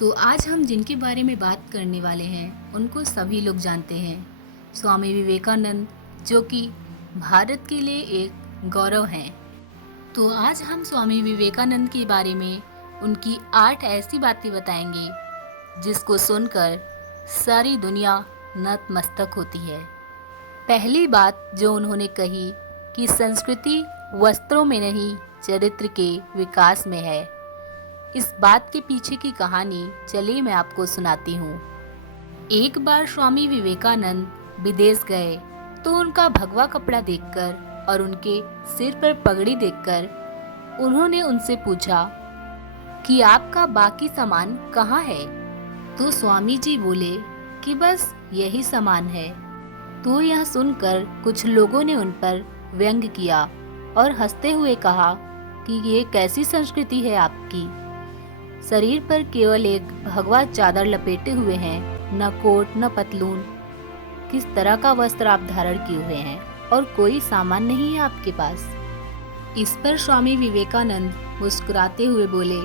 तो आज हम जिनके बारे में बात करने वाले हैं उनको सभी लोग जानते हैं। स्वामी विवेकानंद, जो कि भारत के लिए एक गौरव हैं। तो आज हम स्वामी विवेकानंद के बारे में उनकी 8 ऐसी बातें बताएंगे जिसको सुनकर सारी दुनिया नतमस्तक होती है। पहली बात जो उन्होंने कही कि संस्कृति वस्त्रों में नहीं, चरित्र के विकास में है। इस बात के पीछे की कहानी चलिए मैं आपको सुनाती हूँ। एक बार स्वामी विवेकानंद विदेश गए तो उनका भगवा कपड़ा देखकर और उनके सिर पर पगड़ी देखकर उन्होंने उनसे पूछा कि आपका बाकी सामान कहाँ है। तो स्वामी जी बोले कि बस यही सामान है। तो यह सुनकर कुछ लोगों ने उन पर व्यंग किया और हंसते हुए कहा कि ये कैसी संस्कृति है आपकी। शरीर पर केवल एक भगवा चादर लपेटे हुए हैं, न कोट न पतलून। किस तरह का वस्त्र आप धारण किए हुए हैं और कोई सामान नहीं है आपके पास। इस पर स्वामी विवेकानंद मुस्कुराते हुए बोले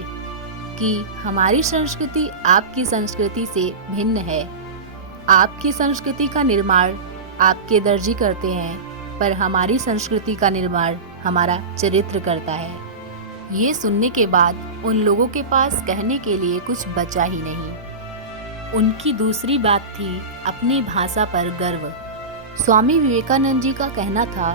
कि हमारी संस्कृति आपकी संस्कृति से भिन्न है। आपकी संस्कृति का निर्माण आपके दर्जी करते हैं, पर हमारी संस्कृति का निर्माण हमारा चरित्र करता है। ये सुनने के बाद उन लोगों के पास कहने के लिए कुछ बचा ही नहीं। उनकी दूसरी बात थी अपनी भाषा पर गर्व। स्वामी विवेकानंद जी का कहना था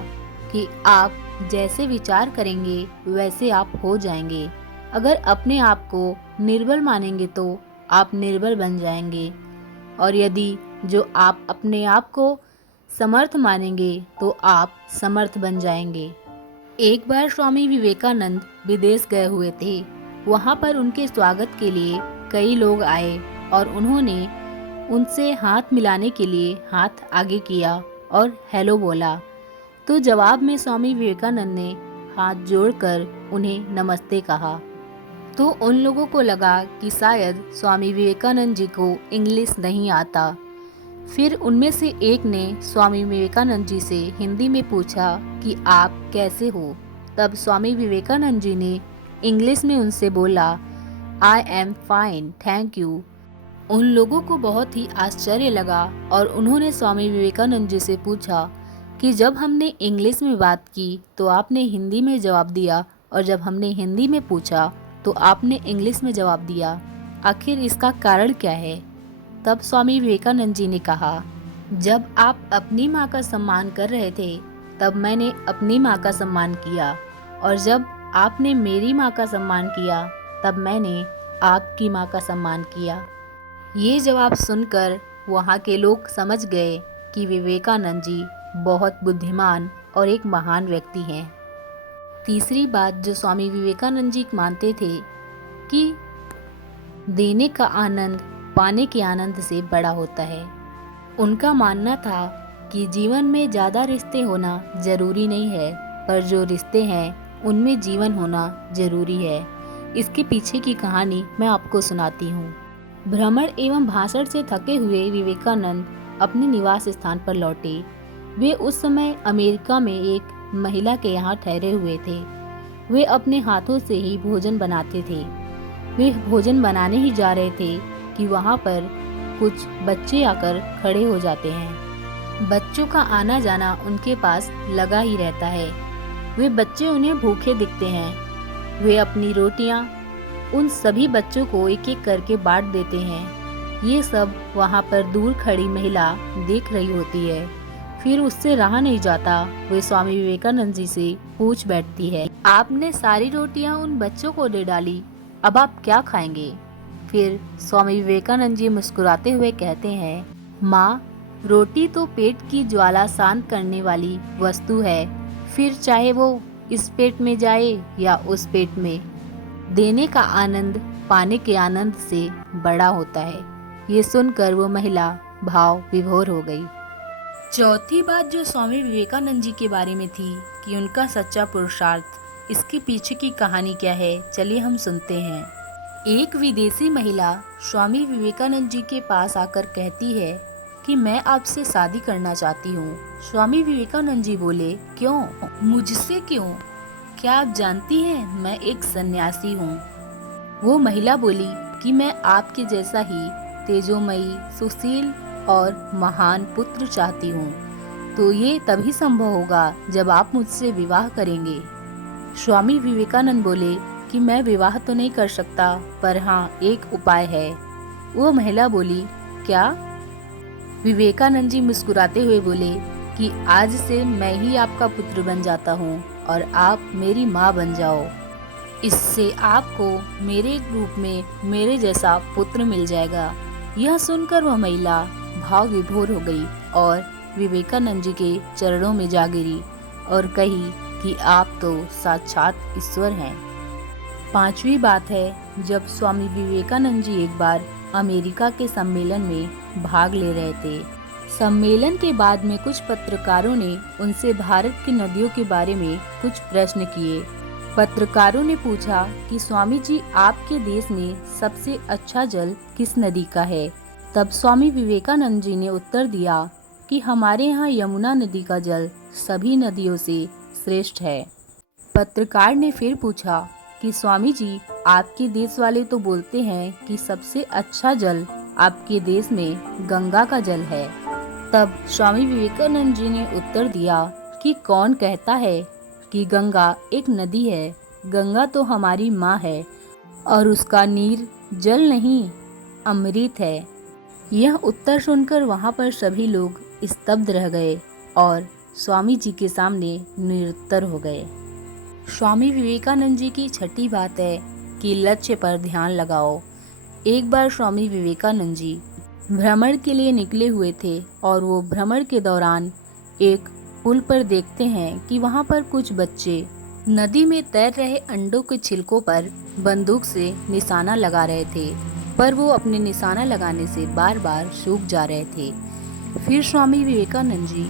कि आप जैसे विचार करेंगे वैसे आप हो जाएंगे। अगर अपने आप को निर्बल मानेंगे तो आप निर्बल बन जाएंगे, और यदि जो आप अपने आप को समर्थ मानेंगे तो आप समर्थ बन जाएंगे। एक बार स्वामी विवेकानंद विदेश गए हुए थे। वहां पर उनके स्वागत के लिए कई लोग आए और उन्होंने उनसे हाथ मिलाने के लिए हाथ आगे किया और हेलो बोला। तो जवाब में स्वामी विवेकानंद ने हाथ जोड़कर उन्हें नमस्ते कहा। तो उन लोगों को लगा कि शायद स्वामी विवेकानंद जी को इंग्लिश नहीं आता। फिर उनमें से एक ने स्वामी विवेकानंद जी से हिंदी में पूछा कि आप कैसे हो। तब स्वामी विवेकानंद जी ने इंग्लिश में उनसे बोला, I am fine, thank you. उन लोगों को बहुत ही आश्चर्य लगा और उन्होंने स्वामी विवेकानंद जी से पूछा कि जब हमने इंग्लिश में बात की तो आपने हिंदी में जवाब दिया, और जब हमने हिंदी में पूछा तो आपने इंग्लिश में जवाब दिया। आखिर इसका कारण क्या है। तब स्वामी विवेकानंद जी ने कहा, जब आप अपनी माँ का सम्मान कर रहे थे तब मैंने अपनी माँ का सम्मान किया, और जब आपने मेरी माँ का सम्मान किया तब मैंने आपकी माँ का सम्मान किया। ये जवाब सुनकर वहाँ के लोग समझ गए कि विवेकानंद जी बहुत बुद्धिमान और एक महान व्यक्ति हैं। तीसरी बात जो स्वामी विवेकानंद जी मानते थे कि देने का आनंद पाने के आनंद से बड़ा होता है। उनका मानना था कि जीवन में ज़्यादा रिश्ते होना जरूरी नहीं है, पर जो रिश्ते हैं उनमें जीवन होना जरूरी है। इसके पीछे की कहानी मैं आपको सुनाती हूँ। भ्रमण एवं भाषण से थके हुए विवेकानंद अपने निवास स्थान पर लौटे। वे उस समय अमेरिका में एक महिला के यहाँ ठहरे हुए थे। वे अपने हाथों से ही भोजन बनाते थे। वे भोजन बनाने ही जा रहे थे कि वहाँ पर कुछ बच्चे आकर खड़े हो जाते हैं। बच्चों का आना जाना उनके पास लगा ही रहता है। वे बच्चे उन्हें भूखे दिखते हैं। वे अपनी रोटियां उन सभी बच्चों को एक एक करके बांट देते हैं। ये सब वहाँ पर दूर खड़ी महिला देख रही होती है। फिर उससे रहा नहीं जाता, वे स्वामी विवेकानंद जी से पूछ बैठती है, आपने सारी रोटियां उन बच्चों को दे डाली, अब आप क्या खाएंगे। फिर स्वामी विवेकानंद जी मुस्कुराते हुए कहते हैं, माँ, रोटी तो पेट की ज्वाला शांत करने वाली वस्तु है, फिर चाहे वो इस पेट में जाए या उस पेट में। देने का आनंद पाने के आनंद से बड़ा होता है। ये सुनकर वो महिला भाव विभोर हो गई। चौथी बात जो स्वामी विवेकानंद जी के बारे में थी कि उनका सच्चा पुरुषार्थ। इसके पीछे की कहानी क्या है, चलिए हम सुनते हैं। एक विदेशी महिला स्वामी विवेकानंद जी के पास आकर कहती है कि मैं आपसे शादी करना चाहती हूँ। स्वामी विवेकानंद जी बोले, क्यों, मुझसे क्यों? क्या आप जानती हैं मैं एक सन्यासी हूँ। वो महिला बोली, कि मैं आपके जैसा ही तेजोमयी, सुशील और महान पुत्र चाहती हूँ। तो ये तभी संभव होगा जब आप मुझसे विवाह करेंगे। स्वामी विवेकानंद बोले कि मैं विवाह तो नहीं कर सकता, पर हाँ, एक उपाय है। वो महिला बोली, क्या? विवेकानंद जी मुस्कुराते हुए बोले कि आज से मैं ही आपका पुत्र बन जाता हूँ और आप मेरी माँ बन जाओ। इससे आपको मेरे रूप में मेरे जैसा पुत्र मिल जाएगा। यह सुनकर वह महिला भाव विभोर हो गई और विवेकानंद जी के चरणों में जा गिरी और कही कि आप तो साक्षात ईश्वर हैं। पांचवी बात है, जब स्वामी विवेकानंद जी एक बार अमेरिका के सम्मेलन में भाग ले रहे थे। सम्मेलन के बाद में कुछ पत्रकारों ने उनसे भारत की नदियों के बारे में कुछ प्रश्न किए। पत्रकारों ने पूछा कि स्वामी जी, आपके देश में सबसे अच्छा जल किस नदी का है? तब स्वामी विवेकानंद जी ने उत्तर दिया कि हमारे यहाँ यमुना नदी का जल सभी नदियों से श्रेष्ठ है। पत्रकार ने फिर पूछा कि स्वामी जी, आपके देश वाले तो बोलते हैं कि सबसे अच्छा जल आपके देश में गंगा का जल है। तब स्वामी विवेकानंद जी ने उत्तर दिया कि कौन कहता है कि गंगा एक नदी है? गंगा तो हमारी माँ है और उसका नीर जल नहीं, अमृत है। यह उत्तर सुनकर वहाँ पर सभी लोग स्तब्ध रह गए और स्वामी जी के सामने निरुत्तर हो गए। स्वामी विवेकानंद जी की छठी बात है कि लक्ष्य पर ध्यान लगाओ। एक बार स्वामी विवेकानंद जी भ्रमण के लिए निकले हुए थे और वो भ्रमण के दौरान एक पुल पर देखते हैं कि वहाँ पर कुछ बच्चे नदी में तैर रहे अंडों के छिलकों पर बंदूक से निशाना लगा रहे थे, पर वो अपने निशाना लगाने से बार बार सूख जा रहे थे। फिर स्वामी विवेकानंद जी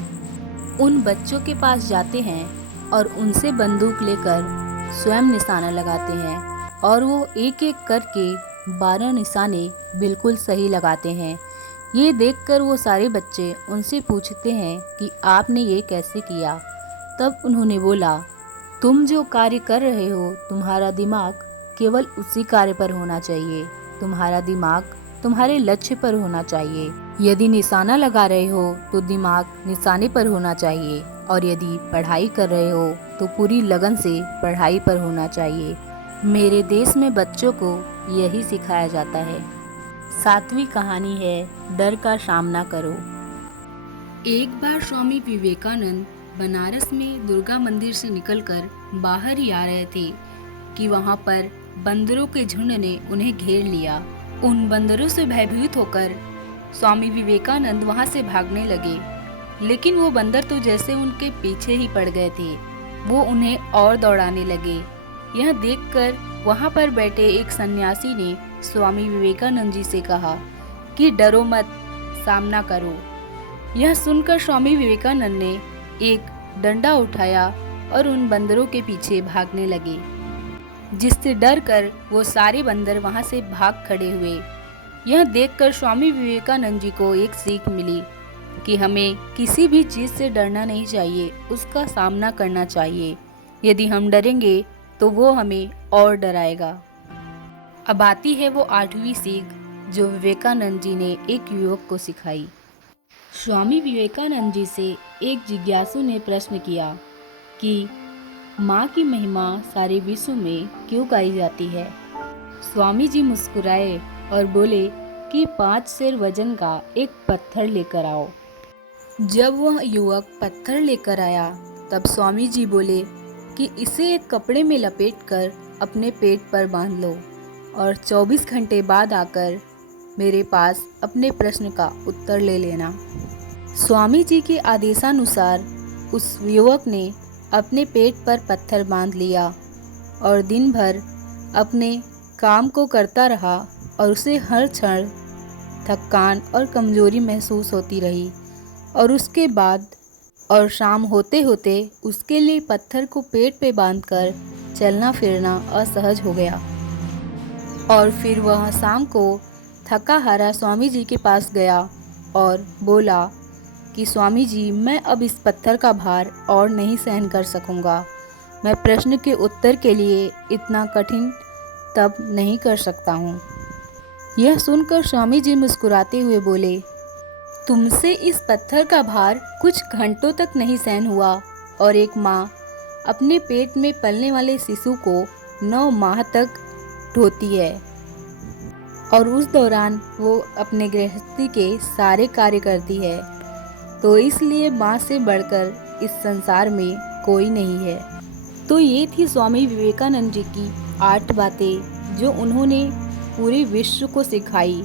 उन बच्चों के पास जाते हैं और उनसे बंदूक लेकर स्वयं निशाना लगाते हैं और वो एक एक करके 12 निशाने बिल्कुल सही लगाते हैं। ये देखकर वो सारे बच्चे उनसे पूछते हैं कि आपने ये कैसे किया? तब उन्होंने बोला, तुम जो कार्य कर रहे हो, तुम्हारा दिमाग केवल उसी कार्य पर होना चाहिए। तुम्हारा दिमाग तुम्हारे लक्ष्य पर होना चाहिए। यदि निशाना लगा रहे हो तो दिमाग निशाने पर होना चाहिए, और यदि पढ़ाई कर रहे हो तो पूरी लगन से पढ़ाई पर होना चाहिए। मेरे देश में बच्चों को यही सिखाया जाता है। 7वीं कहानी है, डर का सामना करो। एक बार स्वामी विवेकानंद बनारस में दुर्गा मंदिर से निकलकर बाहर ही आ रहे थे कि वहां पर बंदरों के झुंड ने उन्हें घेर लिया। उन बंदरों से भयभीत होकर स्वामी विवेकानंद वहां से भागने लगे, लेकिन वो बंदर तो जैसे उनके पीछे ही पड़ गए थे। वो उन्हें और दौड़ाने लगे। यह देखकर वहां पर बैठे एक सन्यासी ने स्वामी विवेकानंद जी से कहा कि डरो मत, सामना करो। यह सुनकर स्वामी विवेकानंद ने एक डंडा उठाया और उन बंदरों के पीछे भागने लगे, जिससे डरकर वो सारे बंदर वहां से भाग खड़े हुए। यह देखकर स्वामी विवेकानंद जी को एक सीख मिली कि हमें किसी भी चीज़ से डरना नहीं चाहिए, उसका सामना करना चाहिए। यदि हम डरेंगे तो वो हमें और डराएगा। अब आती है वो 8वीं सीख जो विवेकानंद जी ने एक युवक को सिखाई। स्वामी विवेकानंद जी से एक जिज्ञासु ने प्रश्न किया कि माँ की महिमा सारे विश्व में क्यों गाई जाती है? स्वामी जी मुस्कुराए और बोले कि 5 सेर वजन का एक पत्थर लेकर आओ। जब वह युवक पत्थर लेकर आया तब स्वामी जी बोले कि इसे एक कपड़े में लपेटकर अपने पेट पर बांध लो और 24 घंटे बाद आकर मेरे पास अपने प्रश्न का उत्तर ले लेना। स्वामी जी के आदेशानुसार उस युवक ने अपने पेट पर पत्थर बांध लिया और दिन भर अपने काम को करता रहा और उसे हर क्षण थकान और कमजोरी महसूस होती रही। और उसके बाद और शाम होते होते उसके लिए पत्थर को पेट पे बांधकर चलना फिरना असहज हो गया। और फिर वह शाम को थका हारा स्वामी जी के पास गया और बोला कि स्वामी जी, मैं अब इस पत्थर का भार और नहीं सहन कर सकूंगा। मैं प्रश्न के उत्तर के लिए इतना कठिन तप नहीं कर सकता हूँ। यह सुनकर स्वामी जी मुस्कुराते हुए बोले, तुमसे इस पत्थर का भार कुछ घंटों तक नहीं सहन हुआ और एक माँ अपने पेट में पलने वाले शिशु को 9 माह तक ढोती है और उस दौरान वो अपने गृहस्थी के सारे कार्य करती है। तो इसलिए माँ से बढ़कर इस संसार में कोई नहीं है। तो ये थी स्वामी विवेकानंद जी की 8 बातें जो उन्होंने पूरे विश्व को सिखाई।